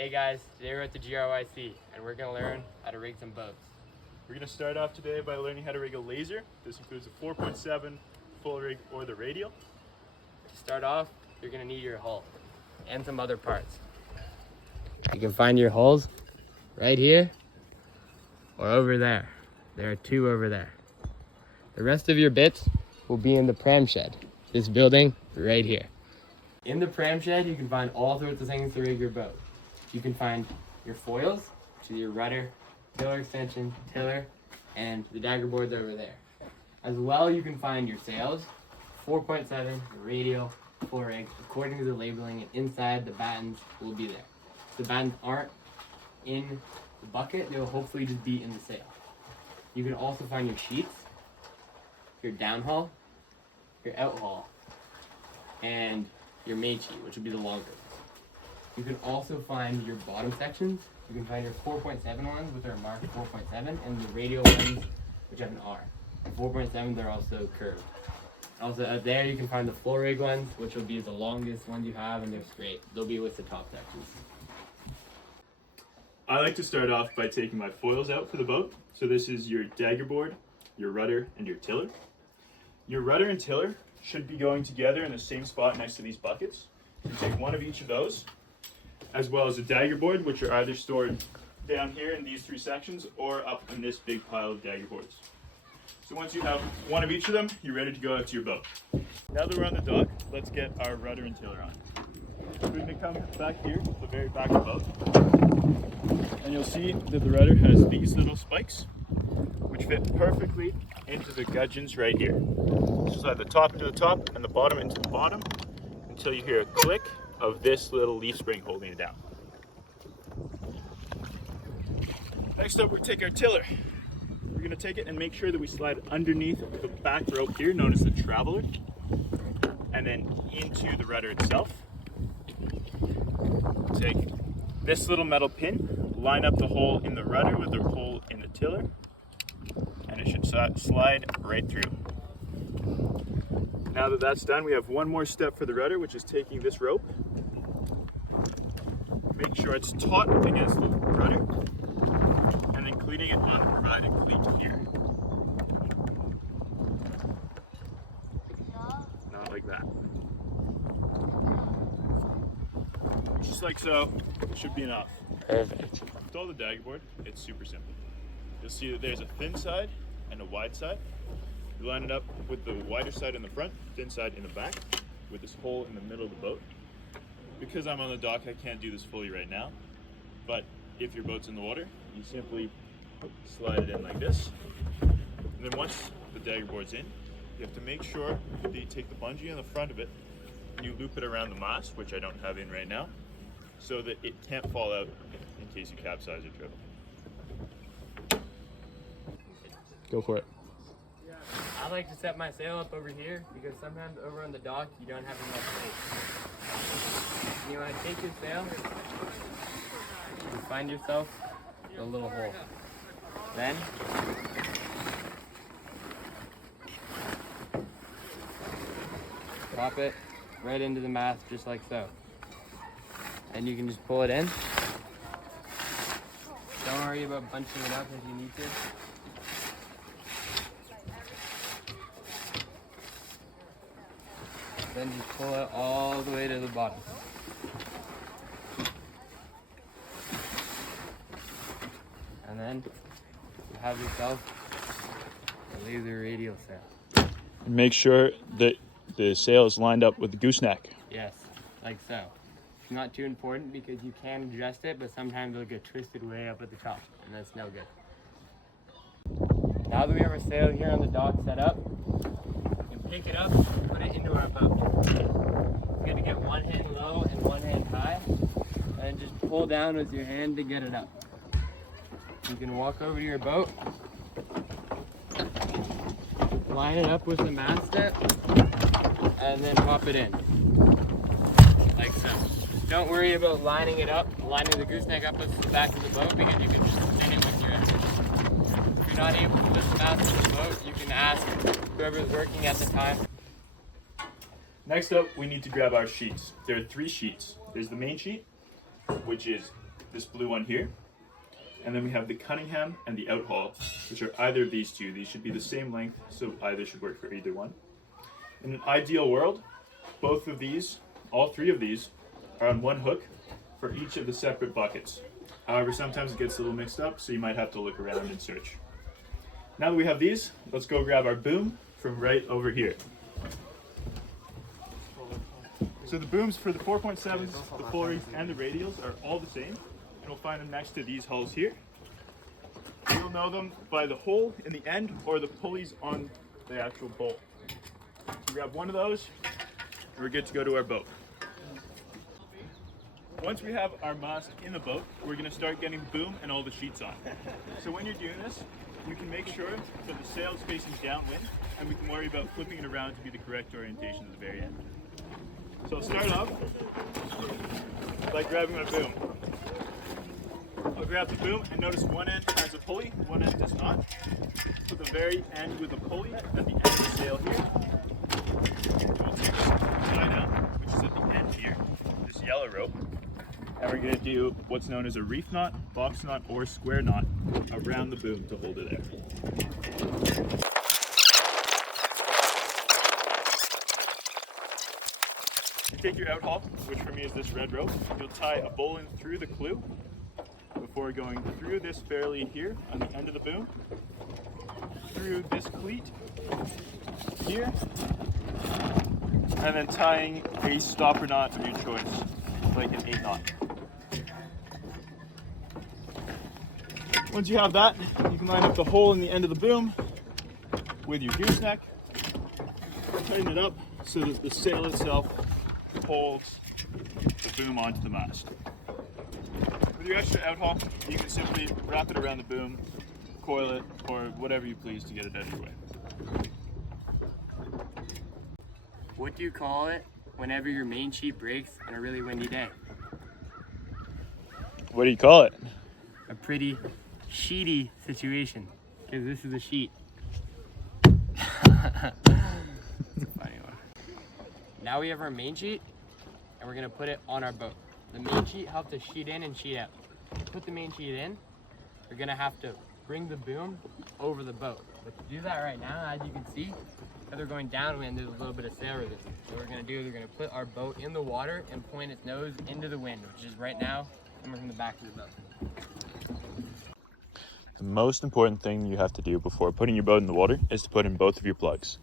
Hey guys, today we're at the GRYC and we're going to learn how to rig some boats. We're going to start off today by learning how to rig a laser. This includes a 4.7 full rig or the radial. To start off, you're going to need your hull and some other parts. You can find your hulls right here or over there. There are two over there. The rest of your bits will be in the pram shed, this building right here. In the pram shed, you can find all sorts of things to rig your boat. You can find your foils, which is your rudder, tiller extension, tiller, and the dagger boards over there. As well, you can find your sails, 4.7, radial, full rig, according to the labeling, and inside the battens will be there. If the battens aren't in the bucket, they'll hopefully just be in the sail. You can also find your sheets, your downhaul, your outhaul, and your main sheet, which will be the longer ones. You can also find your bottom sections. You can find your 4.7 ones, which are marked 4.7, and the radial ones, which have an R. The 4.7s are also curved. Also out there, you can find the full rig ones, which will be the longest ones you have, and they're straight. They'll be with the top sections. I like to start off by taking my foils out for the boat. So this is your dagger board, your rudder, and your tiller. Your rudder and tiller should be going together in the same spot next to these buckets. So take one of each of those, as well as a dagger board, which are either stored down here in these three sections or up in this big pile of dagger boards. So once you have one of each of them, you're ready to go out to your boat. Now that we're on the dock, let's get our rudder and tiller on. We're going to come back here to the very back of the boat, and you'll see that the rudder has these little spikes, which fit perfectly into the gudgeons right here. So slide the top into the top and the bottom into the bottom until you hear a click of this little leaf spring holding it down. Next up, we take our tiller. We're going to take it and make sure that we slide underneath the back rope here, known as the traveler, and then into the rudder itself. Take this little metal pin, line up the hole in the rudder with the hole in the tiller, and it should slide right through. Now that that's done, we have one more step for the rudder, which is taking this rope, make sure it's taut against the rudder, and then cleaning it on the provided cleat here. Not like that. Just like so, it should be enough. Perfect. With all the dagger board, it's super simple. You'll see that there's a thin side and a wide side. You line it up with the wider side in the front, thin side in the back, with this hole in the middle of the boat. Because I'm on the dock, I can't do this fully right now, but if your boat's in the water, you simply slide it in like this. And then once the dagger board's in, you have to make sure that you take the bungee on the front of it and you loop it around the mast, which I don't have in right now, so that it can't fall out in case you capsize or trip. Go for it. I like to set my sail up over here because sometimes over on the dock you don't have enough space. And you want to take your sail, you find yourself a little hole. Then drop it right into the mast just like so. And you can just pull it in. Don't worry about bunching it up if you need to. Then just pull it all the way to the bottom. And then you have yourself a laser radial sail. Make sure that the sail is lined up with the gooseneck. Yes, like so. It's not too important because you can adjust it, but sometimes it'll get twisted way up at the top, and that's no good. Now that we have our sail here on the dock set up, we can pick it up and put it into our boat. It's good to get one hand low and one hand high, and just pull down with your hand to get it up. You can walk over to your boat, line it up with the masthead, and then pop it in, like so. Don't worry about lining it up, lining the gooseneck up with the back of the boat, because you can just spin it with your engine. If you're not able to lift the mast of the boat, you can ask whoever's working at the time. Next up, we need to grab our sheets. There are 3 sheets. There's the main sheet, which is this blue one here. And then we have the Cunningham and the Outhaul, which are either of these two. These should be the same length, so either should work for either one. In an ideal world, both of these, all three of these, are on one hook for each of the separate buckets. However, sometimes it gets a little mixed up, so you might have to look around and search. Now that we have these, let's go grab our boom from right over here. So the booms for the 4.7s, the fulleries, and the radials are all the same, and we'll find them next to these hulls here. You'll know them by the hole in the end or the pulleys on the actual bolt. So grab one of those, and we're good to go to our boat. Once we have our mast in the boat, we're going to start getting the boom and all the sheets on. So when you're doing this, you can make sure that the sail is facing downwind, and we can worry about flipping it around to be the correct orientation at the very end. So I'll start off by grabbing my boom. I'll grab the boom and notice one end has a pulley, one end does not. So the very end with a pulley at the end of the sail here. We'll take this tie down, which is at the end here, this yellow rope. And we're going to do what's known as a reef knot, box knot, or square knot around the boom to hold it there. You take your outhaul, which for me is this red rope. You'll tie a bowline through the clew before going through this fairlead here on the end of the boom, through this cleat here, and then tying a stopper knot of your choice, like an 8-knot. Once you have that, you can line up the hole in the end of the boom with your gooseneck, tighten it up so that the sail itself holds the boom onto the mast. With your extra outhaul, you can simply wrap it around the boom, coil it, or whatever you please to get it out of your way. What do you call it whenever your main sheet breaks on a really windy day? What do you call it? A pretty sheety situation, because this is a sheet. It's a funny one. Now we have our main sheet, and we're gonna put it on our boat. The main sheet helps us sheet in and sheet out. To put the main sheet in, we're gonna have to bring the boom over the boat. But to do that right now, as you can see, because we're going downwind, there's a little bit of sail resistance. So what we're gonna do is we're gonna put our boat in the water and point its nose into the wind, which is right now coming from the back of the boat. The most important thing you have to do before putting your boat in the water is to put in both of your plugs.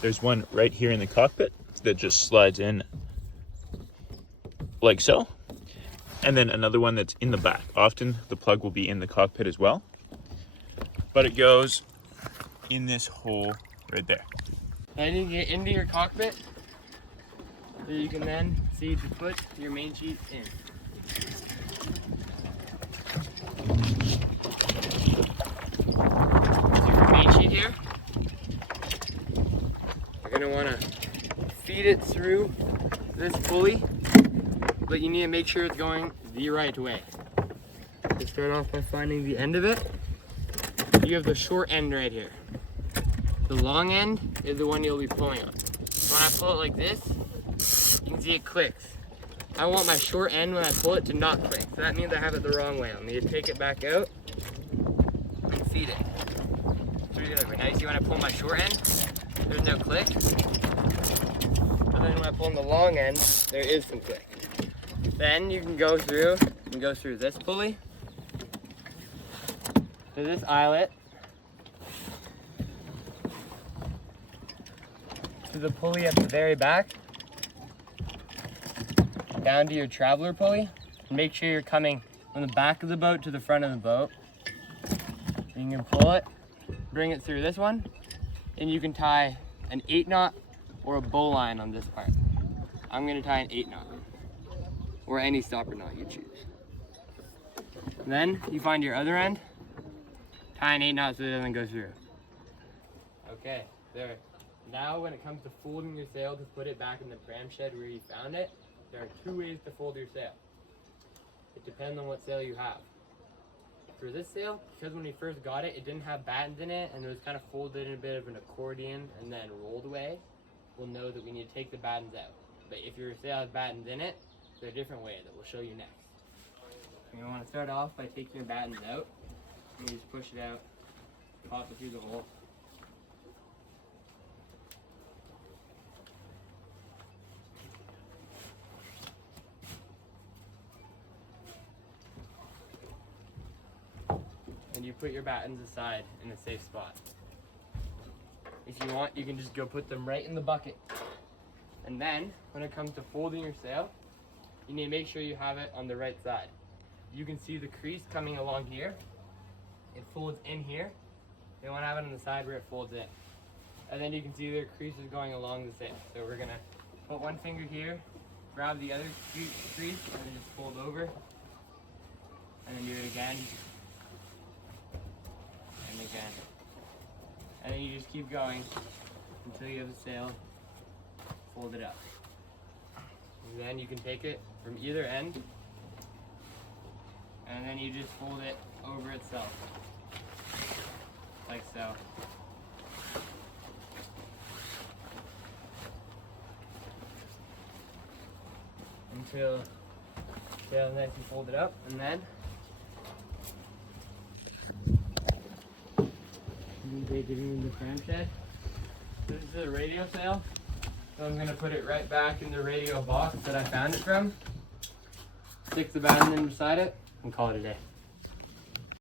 There's one right here in the cockpit that just slides in like so, and then another one that's in the back. Often the plug will be in the cockpit as well, but it goes in this hole right there. Then you get into your cockpit, so you can then see to put your main sheet in. Here, you're going to want to feed it through this pulley, but you need to make sure it's going the right way. So start off by finding the end of it. You have the short end right here. The long end is the one you'll be pulling on. So when I pull it like this, you can see it clicks. I want my short end when I pull it to not click. So that means I have it the wrong way. I'll need to take it back out and feed it. Now you see when I pull my short end, there's no click. But then when I pull on the long end, there is some click. Then you can go through this pulley to this eyelet, to the pulley at the very back, down to your traveler pulley. And make sure you're coming from the back of the boat to the front of the boat. You can pull it, bring it through this one, and you can tie an 8-knot or a bowline on this part. I'm gonna tie an 8-knot, or any stopper knot you choose. Then you find your other end, tie an 8-knot so it doesn't go through. Okay, there. Now when it comes to folding your sail to put it back in the pram shed where you found it, there are 2 ways to fold your sail. It depends on what sail you have. For this sail, because when we first got it, it didn't have battens in it, and it was kind of folded in a bit of an accordion and then rolled away, we'll know that we need to take the battens out. But if your sail has battens in it, there's a different way that we'll show you next. You want to start off by taking your battens out. And you just push it out, pop it through the hole. And you put your battens aside in a safe spot. If you want, you can just go put them right in the bucket. And then, when it comes to folding your sail, you need to make sure you have it on the right side. You can see the crease coming along here. It folds in here. You want to have it on the side where it folds in. And then you can see the crease is going along the sail. So we're gonna put one finger here, grab the other crease, and then just fold over. And then do it again. And again. And then you just keep going until you have the sail folded up. And then you can take it from either end, and then you just fold it over itself, like so. Until the sail is nice and folded up, and then you can take it in the cram shed. This is a radio sail. So I'm gonna put it right back in the radio box that I found it from. Stick the batten in beside it and call it a day.